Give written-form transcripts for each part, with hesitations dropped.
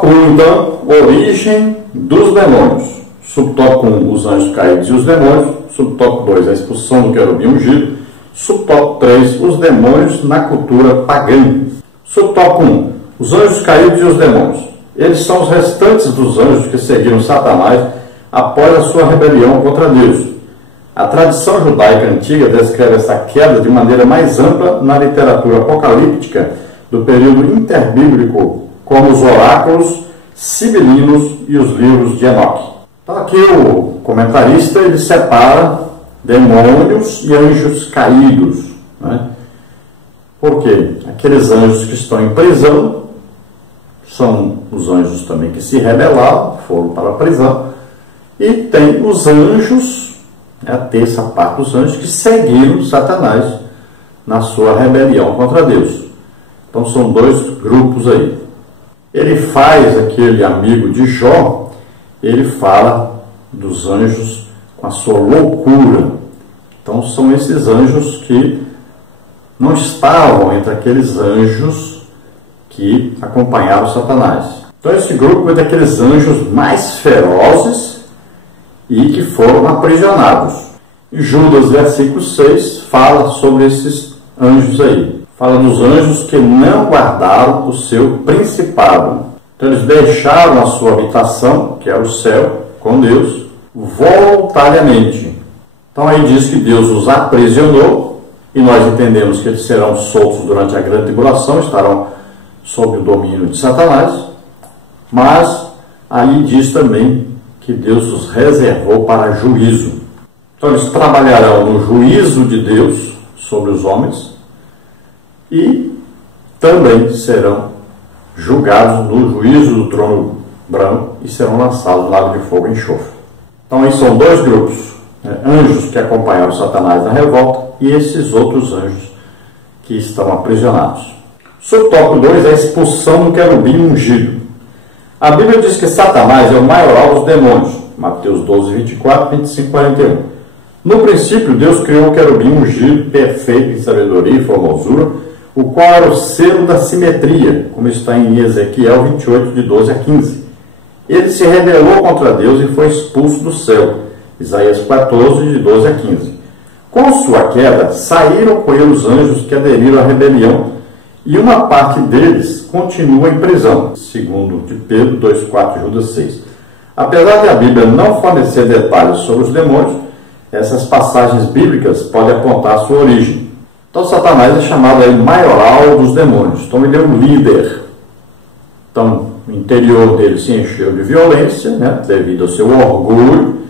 Subtópico 1, então, origem dos demônios. Subtópico 1, os anjos caídos e os demônios. Subtópico 2, a expulsão do querubim ungido. Subtópico 3, os demônios na cultura pagã. Subtópico 1, os anjos caídos e os demônios. Eles são os restantes dos anjos que seguiram Satanás após a sua rebelião contra Deus. A tradição judaica antiga descreve essa queda de maneira mais ampla na literatura apocalíptica do período interbíblico, como os oráculos sibilinos e os livros de Enoque. Então aqui o comentarista ele separa demônios e anjos caídos, né? Porque aqueles anjos que estão em prisão são os anjos também que se rebelaram, foram para a prisão, e tem os anjos, a terça parte dos anjos, que seguiram Satanás na sua rebelião contra Deus. Então são dois grupos aí. Ele faz, aquele amigo de Jó, ele fala dos anjos com a sua loucura. Então são esses anjos que não estavam entre aqueles anjos que acompanharam Satanás. Então esse grupo é daqueles anjos mais ferozes e que foram aprisionados. E Judas, versículo 6, fala sobre esses anjos aí. Fala dos anjos que não guardaram o seu principado. Então eles deixaram a sua habitação, que é o céu, com Deus, voluntariamente. Então aí diz que Deus os aprisionou, e nós entendemos que eles serão soltos durante a grande tribulação, estarão sob o domínio de Satanás, mas aí diz também que Deus os reservou para juízo. Então eles trabalharão no juízo de Deus sobre os homens, e também serão julgados no juízo do trono branco e serão lançados no lago de fogo e enxofre. Então aí são dois grupos, né? Anjos que acompanharam Satanás na revolta e esses outros anjos que estão aprisionados. Subtópico 2 é a expulsão do querubim ungido. A Bíblia diz que Satanás é o maioral dos demônios, Mateus 12, 24, 25, 41. No princípio, Deus criou o querubim ungido, perfeito em sabedoria e formosura, o qual era o selo da simetria, como está em Ezequiel 28, de 12 a 15. Ele se rebelou contra Deus e foi expulso do céu, Isaías 14, de 12 a 15. Com sua queda, saíram com ele os anjos que aderiram à rebelião, e uma parte deles continua em prisão, segundo de Pedro 2,4, Judas 6. Apesar de a Bíblia não fornecer detalhes sobre os demônios, essas passagens bíblicas podem apontar a sua origem. Então Satanás é chamado aí maioral dos demônios. Então ele é um líder. Então o interior dele se encheu de violência, né, devido ao seu orgulho.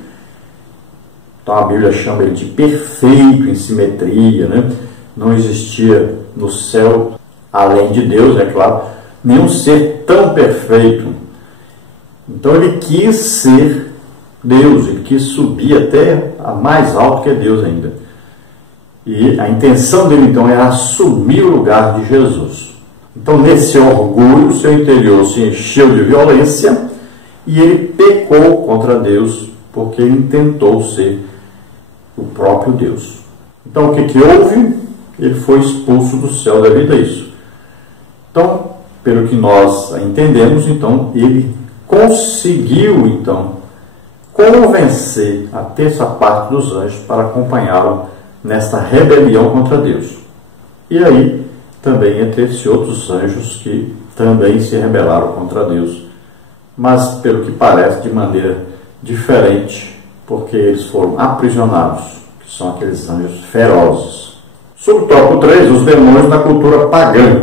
Então a Bíblia chama ele de perfeito em simetria, né? Não existia no céu, além de Deus, é claro, nenhum ser tão perfeito. Então ele quis ser Deus, ele quis subir até a mais alto que é Deus ainda. E a intenção dele então era assumir o lugar de Jesus. Então nesse orgulho, seu interior se encheu de violência e ele pecou contra Deus, porque ele tentou ser o próprio Deus. Então o que houve? Ele foi expulso do céu devido a isso. Então, pelo que nós entendemos, então ele conseguiu então convencer a terça parte dos anjos para acompanhá-lo nesta rebelião contra Deus. E aí, também entre esses outros anjos que também se rebelaram contra Deus, mas, pelo que parece, de maneira diferente, porque eles foram aprisionados, que são aqueles anjos ferozes. Subtópico 3, os demônios na cultura pagã.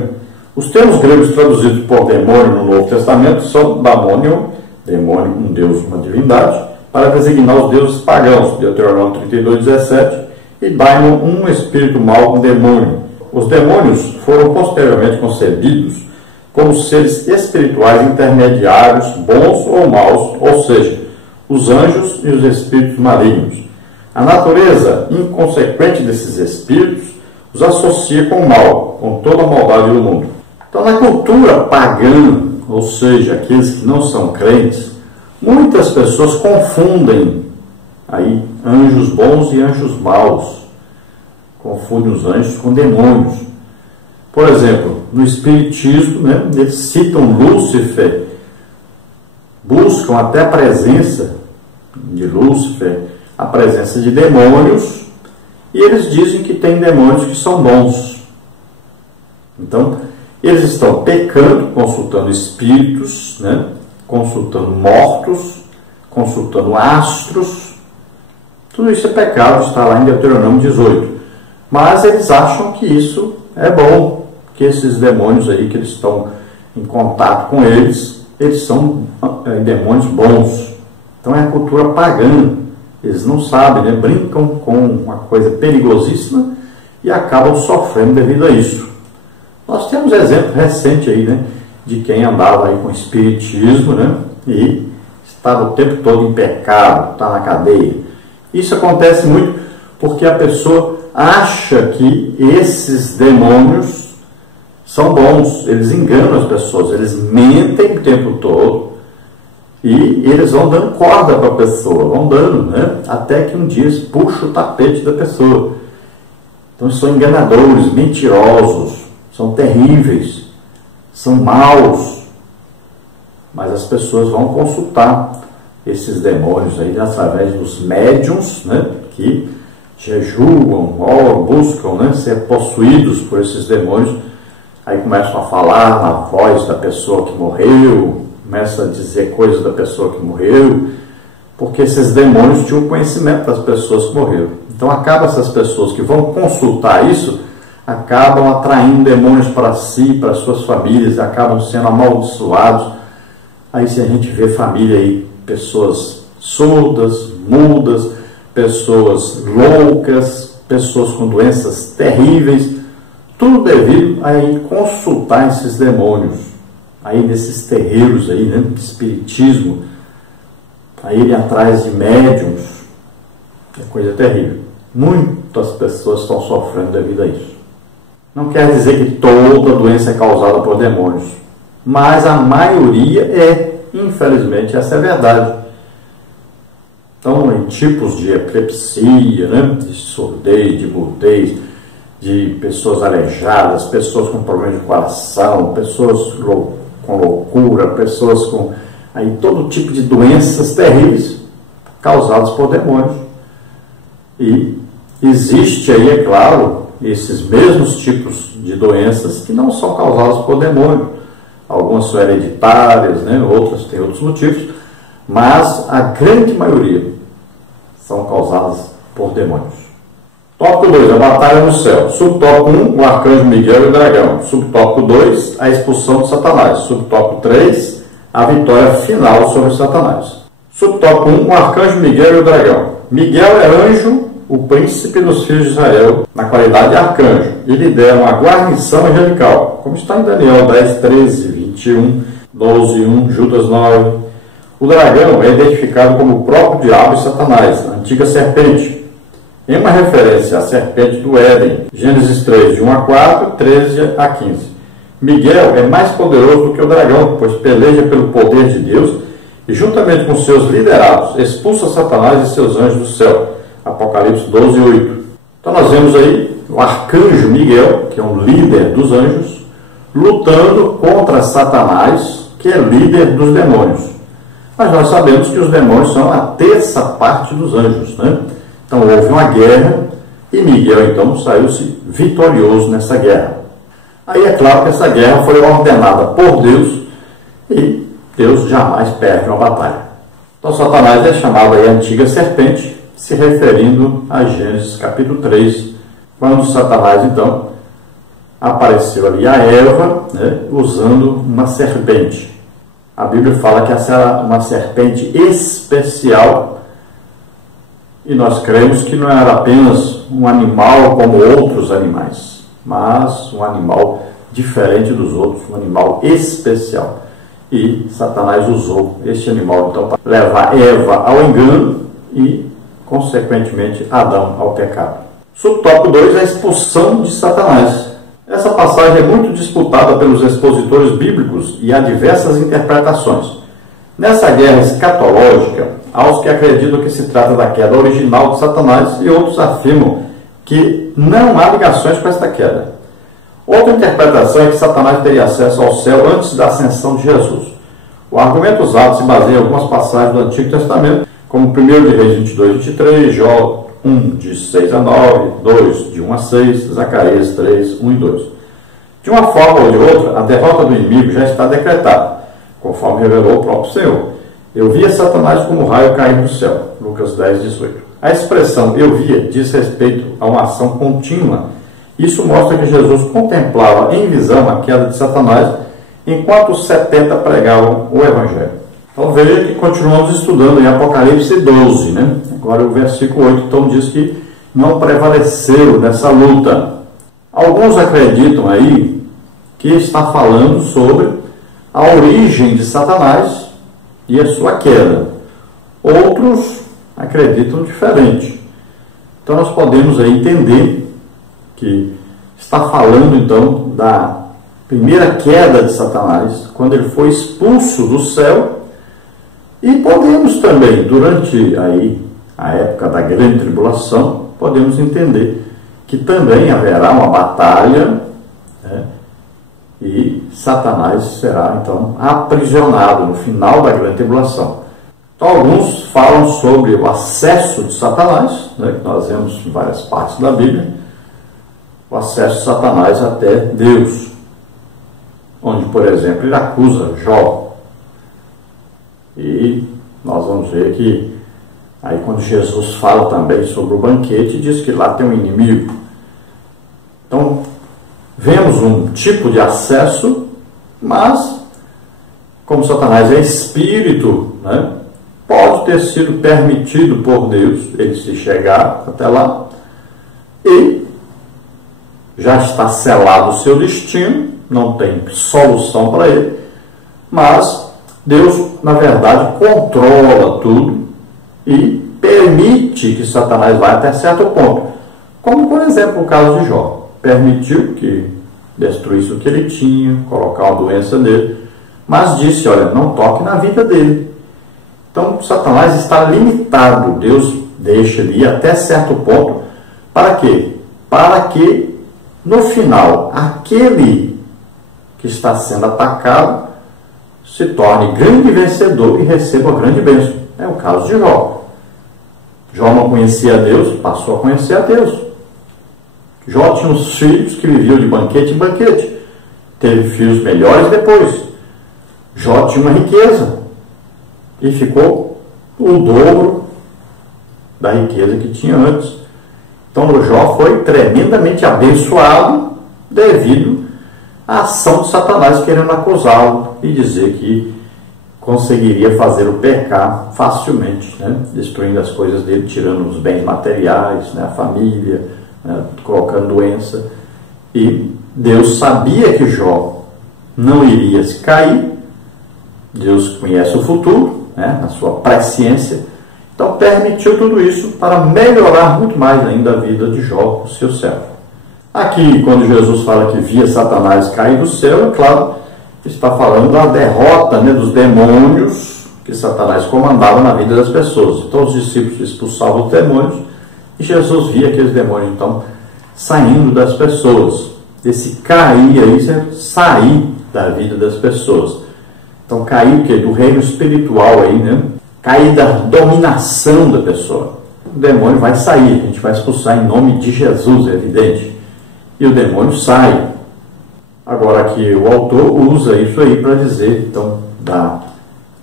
Os termos gregos traduzidos por demônio no Novo Testamento são daimonion, demônio, um deus, uma divindade, para designar os deuses pagãos, Deuteronômio 32, 17, e daimon, um espírito mau, um demônio. Os demônios foram posteriormente concebidos como seres espirituais intermediários, bons ou maus, ou seja, os anjos e os espíritos malignos. A natureza inconsequente desses espíritos os associa com o mal, com toda a maldade do mundo. Então, na cultura pagã, ou seja, aqueles que não são crentes, muitas pessoas confundem aí anjos bons e anjos maus. Confundem os anjos com demônios. Por exemplo, no Espiritismo, né, eles citam Lúcifer buscam até a presença de Lúcifer, a presença de demônios, e eles dizem que tem demônios que são bons. Então, eles estão pecando, consultando espíritos, né? Consultando mortos, consultando astros. Tudo isso é pecado, está lá em Deuteronômio 18. Mas eles acham que isso é bom, que esses demônios aí, que eles estão em contato com eles são demônios bons. Então é a cultura pagã. Eles não sabem, né? Brincam com uma coisa perigosíssima e acabam sofrendo devido a isso. Nós temos exemplo recente aí, né? De quem andava aí com espiritismo, né? E estava o tempo todo em pecado, está na cadeia. Isso acontece muito porque a pessoa acha que esses demônios são bons. Eles enganam as pessoas, eles mentem o tempo todo e eles vão dando corda para a pessoa, vão dando, né? Até que um dia eles puxam o tapete da pessoa. Então são enganadores, mentirosos, são terríveis, são maus. Mas as pessoas vão consultar esses demônios aí através dos médiuns, né? Que jejuam, oram, buscam, né? Ser possuídos por esses demônios. Aí começam a falar na voz da pessoa que morreu, começa a dizer coisas da pessoa que morreu, porque esses demônios tinham conhecimento das pessoas que morreram. Então acaba essas pessoas que vão consultar isso, acabam atraindo demônios para si, para suas famílias, acabam sendo amaldiçoados. Aí se a gente vê família aí, pessoas surdas, mudas, pessoas loucas, pessoas com doenças terríveis, tudo devido a ir consultar esses demônios, aí nesses terreiros aí, né, de espiritismo, a irem atrás de médiums. É coisa terrível. Muitas pessoas estão sofrendo devido a isso. Não quer dizer que toda doença é causada por demônios, mas a maioria é, infelizmente, essa é a verdade. Então, em tipos de epilepsia, né, de surdez, de mudez, de pessoas aleijadas, pessoas com problema de coração, pessoas com loucura, pessoas com aí, todo tipo de doenças terríveis causadas por demônios. E existe aí, é claro, esses mesmos tipos de doenças que não são causadas por demônio. Algumas são hereditárias, né? Outras têm outros motivos, mas a grande maioria são causadas por demônios. Tópico 2, a batalha no céu. Subtópico 1, o arcanjo Miguel e o dragão. Subtópico 2, a expulsão de Satanás. Subtópico 3, a vitória final sobre Satanás. Subtópico 1, o arcanjo Miguel e o dragão. Miguel é anjo, o príncipe dos filhos de Israel, na qualidade de arcanjo, e lidera uma guarnição angelical, como está em Daniel 10, 13, 21, 12, 1, Judas 9. O dragão é identificado como o próprio diabo e Satanás, a antiga serpente, em uma referência à serpente do Éden, Gênesis 3, de 1 a 4, 13 a 15. Miguel é mais poderoso do que o dragão, pois peleja pelo poder de Deus e, juntamente com seus liderados, expulsa Satanás e seus anjos do céu. Apocalipse 12, 8. Então nós vemos aí o arcanjo Miguel, que é um líder dos anjos, lutando contra Satanás, que é líder dos demônios. Mas nós sabemos que os demônios são a terça parte dos anjos, né? Então houve uma guerra e Miguel então saiu-se vitorioso nessa guerra. Aí é claro que essa guerra foi ordenada por Deus e Deus jamais perde uma batalha. Então Satanás é chamado aí a antiga serpente, se referindo a Gênesis capítulo 3, quando Satanás então apareceu ali a Eva, né, usando uma serpente. A Bíblia fala que essa era uma serpente especial. E nós cremos que não era apenas um animal como outros animais, mas um animal diferente dos outros, um animal especial. E Satanás usou este animal então para levar Eva ao engano e, consequentemente, Adão ao pecado. Subtópico 2, a expulsão de Satanás. Essa passagem é muito disputada pelos expositores bíblicos e há diversas interpretações. Nessa guerra escatológica, há os que acreditam que se trata da queda original de Satanás e outros afirmam que não há ligações com esta queda. Outra interpretação é que Satanás teria acesso ao céu antes da ascensão de Jesus. O argumento usado se baseia em algumas passagens do Antigo Testamento, como 1 de Reis 22, 23, Jó 1, de 6 a 9, 2, de 1 a 6, Zacarias 3, 1 e 2. De uma forma ou de outra, a derrota do inimigo já está decretada, conforme revelou o próprio Senhor. Eu via Satanás como um raio cair do céu. Lucas 10, 18. A expressão eu via diz respeito a uma ação contínua. Isso mostra que Jesus contemplava em visão a queda de Satanás, enquanto os 70 pregavam o Evangelho. Então veja que continuamos estudando em Apocalipse 12, né? Agora o versículo 8 então diz que não prevaleceram nessa luta. Alguns acreditam aí que está falando sobre a origem de Satanás e a sua queda. Outros acreditam diferente. Então nós podemos aí entender que está falando então da primeira queda de Satanás, quando ele foi expulso do céu, e podemos também, durante aí a época da grande tribulação, podemos entender que também haverá uma batalha, né, e Satanás será então aprisionado no final da grande tribulação. Então alguns falam sobre o acesso de Satanás, né, que nós vemos em várias partes da Bíblia, o acesso de Satanás até Deus, onde, por exemplo, ele acusa Jó. E nós vamos ver que aí quando Jesus fala também sobre o banquete, diz que lá tem um inimigo. Então, vemos um tipo de acesso, mas como Satanás é espírito, né, pode ter sido permitido por Deus ele se chegar até lá, e já está selado o seu destino, não tem solução para ele, mas Deus, na verdade, controla tudo e permite que Satanás vá até certo ponto. Como, por exemplo, o caso de Jó. Permitiu que destruísse o que ele tinha, colocar uma doença nele, mas disse, olha, não toque na vida dele. Então, Satanás está limitado. Deus deixa ele ir até certo ponto. Para quê? Para que, no final, aquele que está sendo atacado se torne grande vencedor e receba a grande bênção. É o caso de Jó. Jó não conhecia Deus, passou a conhecer a Deus. Jó tinha uns filhos que viviam de banquete em banquete. Teve filhos melhores depois. Jó tinha uma riqueza e ficou o dobro da riqueza que tinha antes. Então o Jó foi tremendamente abençoado devido à ação de Satanás querendo acusá-lo e dizer que conseguiria fazê-lo pecar facilmente, né? Destruindo as coisas dele, tirando os bens materiais, né? A família, né? Colocando doença. E Deus sabia que Jó não iria se cair. Deus conhece o futuro, né? Na sua presciência. Então permitiu tudo isso para melhorar muito mais ainda a vida de Jó, o seu servo. Aqui, quando Jesus fala que via Satanás cair do céu, é claro, está falando da derrota, né, dos demônios que Satanás comandava na vida das pessoas. Então os discípulos expulsavam os demônios e Jesus via aqueles demônios então saindo das pessoas. Esse cair aí é sair da vida das pessoas. Então cair o quê? Do reino espiritual aí, né? Cair da dominação da pessoa. O demônio vai sair, a gente vai expulsar em nome de Jesus, é evidente. E o demônio sai. Agora aqui o autor usa isso aí para dizer, então, da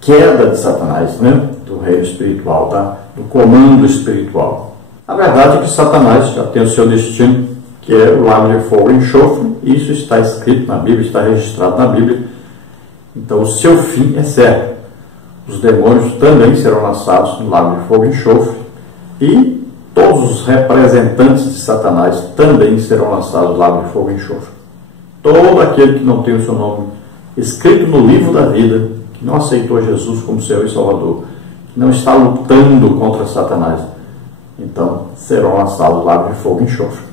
queda de Satanás, né? Do reino espiritual, do comando espiritual. A verdade é que Satanás já tem o seu destino, que é o lago de fogo e enxofre. Isso está escrito na Bíblia, está registrado na Bíblia. Então o seu fim é certo. Os demônios também serão lançados no lago de fogo e enxofre. E todos os representantes de Satanás também serão lançados no lago de fogo e enxofre. Todo aquele que não tem o seu nome escrito no livro da vida, que não aceitou Jesus como Senhor e Salvador, que não está lutando contra Satanás, então serão lançados no lago de fogo e enxofre.